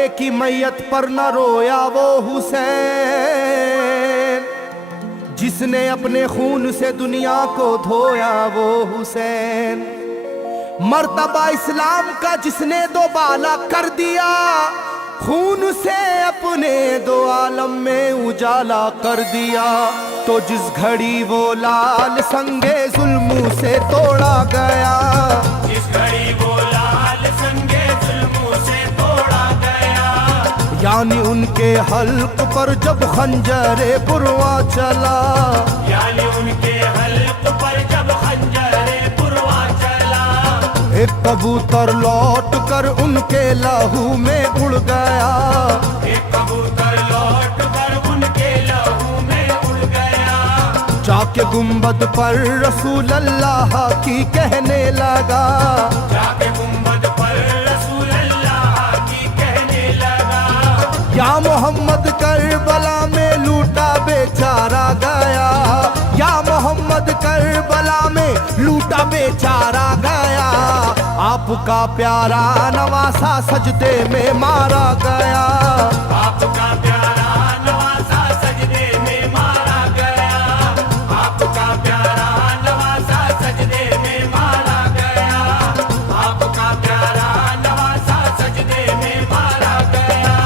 बेटे की मैयत पर न रोया वो हुसैन, जिसने अपने खून से दुनिया को धोया वो हुसैन। मर्तबा इस्लाम का जिसने दोबाला कर दिया, खून से अपने दो आलम में उजाला कर दिया। तो जिस घड़ी वो लाल संगे जुल्म से तोड़ा गया, जिस घड़ी वो लाल संगे जुल्म से तोड़ा गया, यानी उनके हल्क पर जब खंजरे पुरवा चला, यानी उनके हल्क पर जब खंजरे पुरवा चला, एक कबूतर लौट कर उनके लहू में उड़ गया, एक कबूतर लौट कर उनके लहू में उड़ गया। जाके गुंबद पर रसूल अल्लाह की कहने लगा, जाके गुंबद पर रसूल अल्लाह की कहने लगा, या मोहम्मद करबला में लूटा बेचारा गया, या मोहम्मद करबला में लूटा बेचारा गया। आपका प्यारा नवासा सजदे में मारा गया, आपका प्यारा नवासा सजदे में मारा गया, आपका प्यारा नवासा सजदे में मारा गया, आपका प्यारा नवासा सजदे में मारा गया।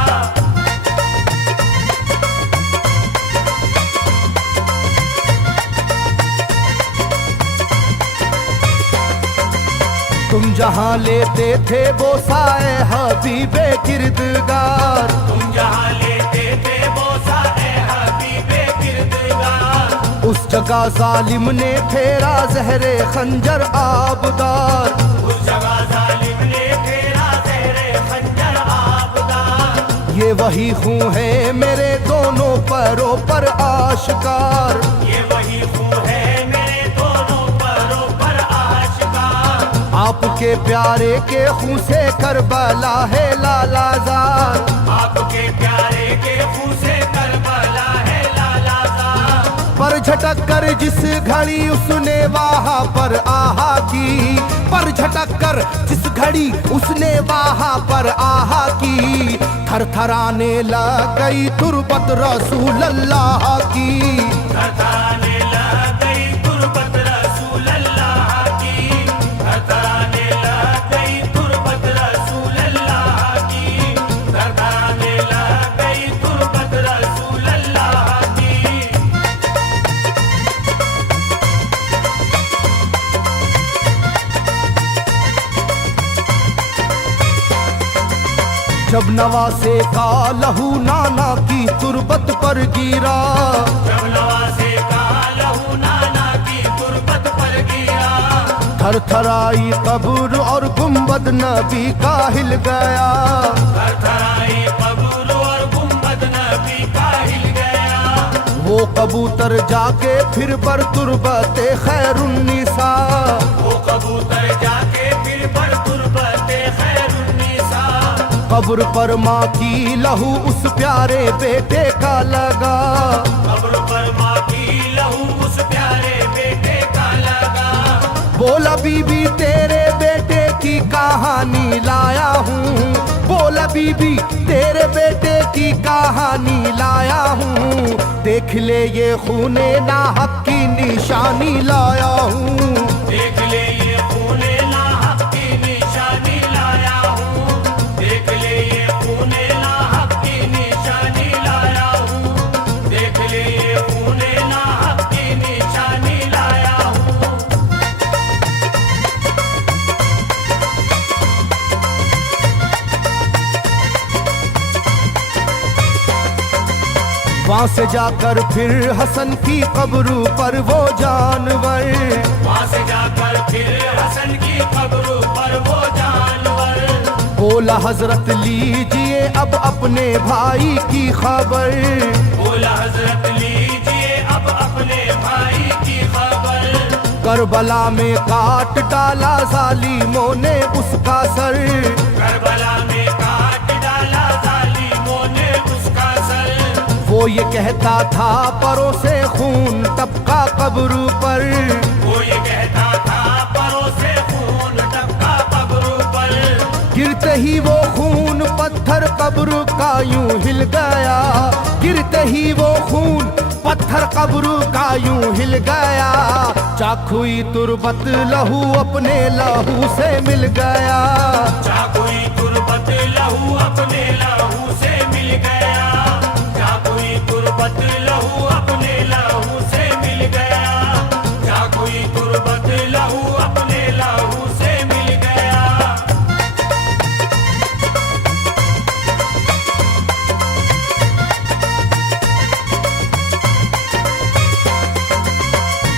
तुम जहाँ लेते थे बोसाए हबीबे किरदगार, तुम जहाँ लेते थे बोसा ए हबीबे किरदगार, उस जगह जालिम ने फेरा जहरे खंजर आबदार। उस जगह जालिम ने फेरा ज़हरे खंजर आबदार। ये वही खून है मेरे दोनों पैरों पर आश्कार, ये वही खून है मेरे दोनों पैरों पर आश्कार। आपके प्यारे के खून से करबला है लालाजार, आपके प्यारे के खून से करबला है लालाजार। पर झटक कर जिस घड़ी उसने वहाँ पर आहा की, पर झटक कर जिस घड़ी उसने वहाँ पर आहा की, थरथराने लग गई तुरबत रसूल अल्लाह की, थरथराने लग गई तुरबत रसूल अल्लाह की, थरथराने लग गई तुरबत रसूल अल्लाह की, थरथराने लग गई तुरबत रसूल अल्लाह की। जब नवासे का लहू नाना की तुरबत पर गिरा, जब नवासे का लहू नाना की तुरबत पर गिरा, थरथराई कब्र और गुंबद नबी का हिल गया। थरथराई कब्र और गुंबद नबी का हिल गया। वो कबूतर जाके फिर पर तुरबते खैरुन्निसा, वो कबूतर जाके फिर पर तुरबते खैरुन्निसा, कब्र पर माँ की लहू उस प्यारे बेटे का लगा, कब्र पर माँ की लहू उस प्यारे बेटे का लगा। बोला बीबी तेरे बेटे की कहानी लाया हूँ, बोला बीबी तेरे बेटे की कहानी लाया हूँ, देख ले ये खूने नाहक की निशानी लाया हूँ, देख ले ये खूने नाहक की निशानी लाया हूँ, देख ले ये खूने नाहक की निशानी लाया हूँ, देख ले ये खूने नाहक की निशानी लाया हूँ। वहाँ से जाकर फिर हसन की कब्र पर वो जानवर, वहाँ से जाकर फिर हसन की कब्र पर वो जानवर, बोला हजरत लीजिए अब अपने भाई की खबर, बोला हजरत लीजिए अब अपने भाई की खबर। करबला में काट डाला जालिमों ने उसका सर, करबला में काट डाला जालिमों ने उसका सर। वो ये कहता था परों से खून टपका कब्र पर, वो ये कहता था परों से खून टपका कब्र पर। गिरते ही वो खून पत्थर कब्र का यूं हिल गया, गिरते ही वो खून पत्थर कब्र का यूं हिल गया। चाकुई तुरबत लहू अपने लहू से मिल गया, चाकुई तुरबत लहू अपने लहू से मिल गया, चाकुई तुरबत लहू अपने लहू से मिल गया, चाकुई तुरबत लहू अपने लहू से मिल गया।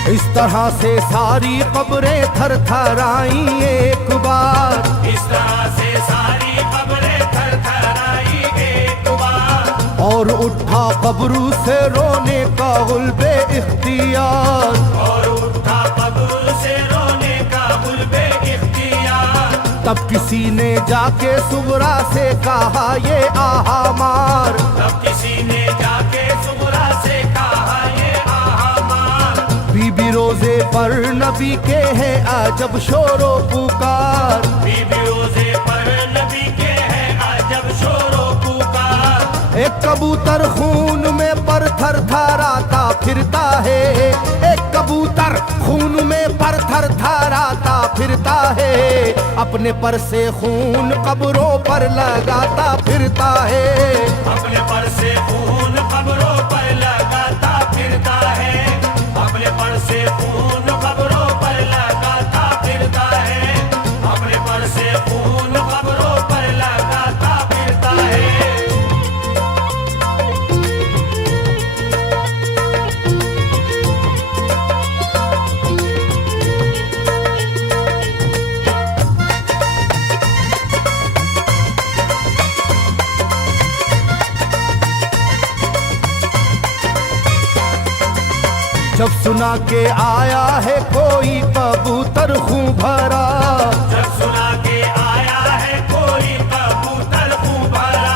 इस तरह से सारी कब्रें थर थर आई एक बार, इस तरह से सारी कब्रें थर थर आई एक बार, और उठा कब्र से रोने का गुल्बे इख्तियार, और उठा कब्र से रोने का गुल्बे इख्तियार। तब किसी ने जाके सुगरा से कहा ये आहा मार, तब किसी ने जाके सुगरा से कहा ये आहा मार। बीबी रोजे पर नबी के हैं अजब शोरो पुकार, बीबी रोजे पर नबी के हैं अजब शोरो पुकार। एक कबूतर खून में पर थर थराता फिरता है, एक कबूतर खून में पर थर थराता फिरता है, अपने पर से खून कब्रों पर लगाता फिरता है, अपने पर से खून कब्रों पर लगाता फिरता है, अपने पर से खून कब्रों पर लगाता फिरता है, अपने पर से खून कब्रों पर लगाता फिरता है। जब सुना के आया है कोई कबूतर खूं भरा, जब सुना के आया है कोई कबूतर खूं भरा,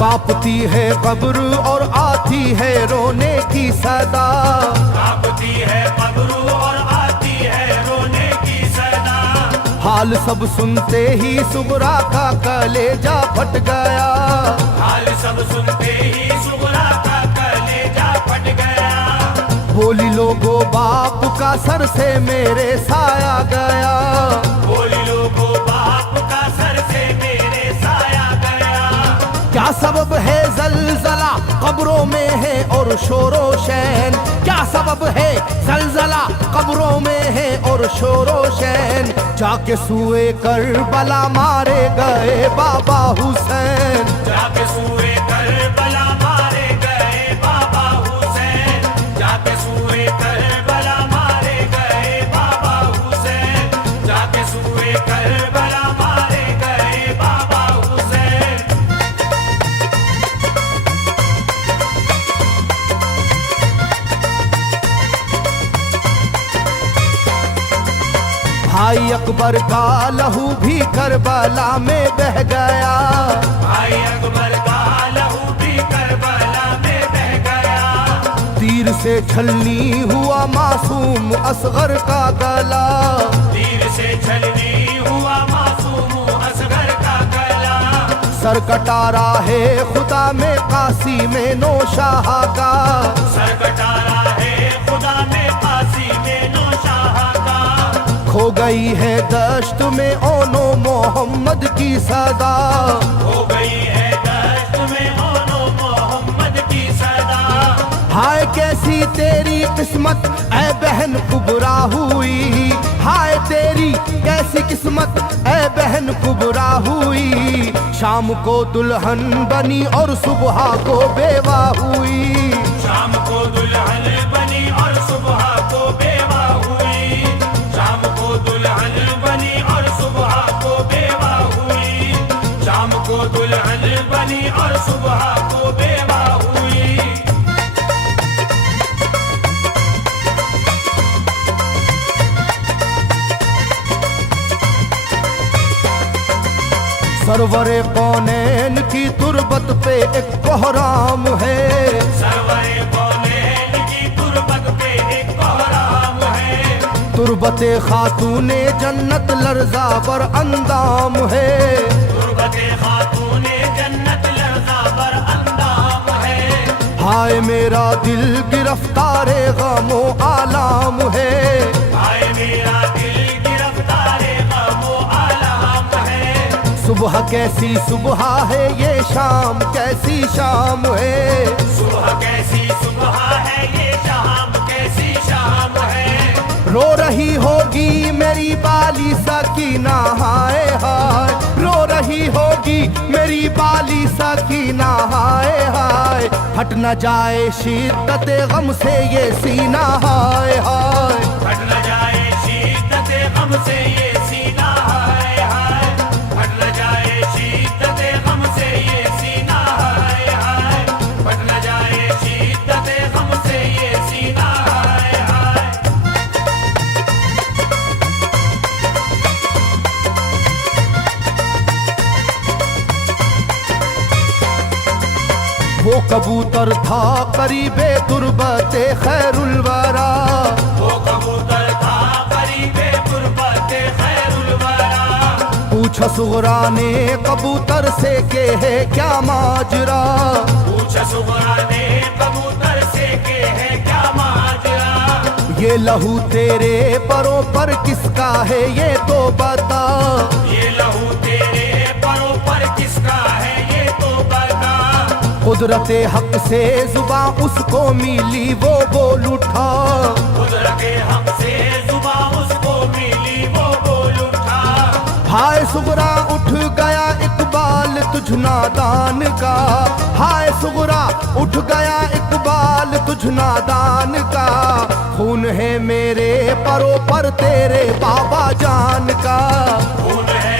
कांपती है कब्र और आती है रोने की सदा, कांपती है कब्र और आती है रोने की सदा। हाल सब सुनते ही सुगरा का कलेजा फट गया, हाल सब सुनते ही सुगरा का कलेजा फट गया। बोली लोगो बाप का सर से मेरे साया गया, बोली लोगो बाप का सर से मेरे साया गया। क्या सबब है जलजला कब्रों में है और शोरो शैन, क्या सबब है जलजला कब्रों में है और शोरो शैन। जाके सुए करबला मारे गए बाबा हुसैन, जाके सुए करबला मारे गए बाबा हुसैन, जाके सुए करबला मारे गए बाबा हुसैन, जाके सुए करबला मारे गए बाबा हुसैन। भाई अकबर का लहू भी करबला में बह गया, भाई अकबर का लहू भी करबला में बह गया। तीर से छलनी हुआ मासूम असगर का गला, तीर से छलनी हुआ मासूम असगर का गला। सर कटा है खुदा में काशी में नौशाह का, सर कटारा है खुदा में काशी में नौशाह का। खो गई है दश्त में ओनो मोहम्मद की सदा, हो गई है दश्त में ओनो मोहम्मद की सदा। हाय कैसी तेरी किस्मत ऐ बहन कुबरा हुई, हाय तेरी कैसी किस्मत ऐ बहन कुबरा हुई। शाम को दुल्हन बनी और सुबह को बेवा हुई, शाम को दुल्हन बनी और सुबह को बेवा हुई, शाम को दुल्हन बनी और सुबह को बेवा हुई, शाम को दुल्हन बनी और सुबह को बेवा हुई। सरवरे कौनैन की तुरबत पे एक कोहराम है, सरवरे कौनैन की तुरबत पे एक कोहराम है। तुरबते खातूने जन्नत लर्जा पर अंदाम है, तुरबत सोबते खातूने जन्नत लर्जा बर अंदाम है। हाय मेरा दिल गिरफ्तारे गमो आलाम है। हाय मेरा दिल गिरफ्तारे गमो आलाम है। सुबह कैसी सुबह है ये शाम कैसी शाम है। सुबह कैसी सुबह है ये शाम कैसी शाम है। रो रही होगी मेरी बाली सकीना हाय हाय। रो रही होगी मेरी बाली सकीना हाय हाय। हट न जाए शिद्दत गम से ये सीना हाय हाय। हट न जाए शिद्दत गम से ये सीना हाय हाय। हट न जाए शिद्दत गम से ये सीना हाय हाय। हट न जाए शिद्दत गम से ये सीना हाय हाय। वो कबूतर था करीबे तुरबते खैरुल वरा। वो कबूतर था करीबे तुरबते खैरुल वरा। पूछा सुगरा ने कबूतर से के है क्या माजरा। पूछा सुगरा ने कबूतर से के है क्या माजरा। ये लहू तेरे परों पर किसका है ये तो बता। ये लहू तेरे परों पर किसका है ये तो बता। कुदरते हक से जुबां उसको मिली वो बोल उठा। कुदरते हक से जुबां उसको मिली वो बोल उठा। हाय सुगरा उठ गया इकबाल तुझ नादान का। हाय सुगरा उठ गया इकबाल तुझ नादान का। खून है मेरे परों पर तेरे बाबा जान का। खून है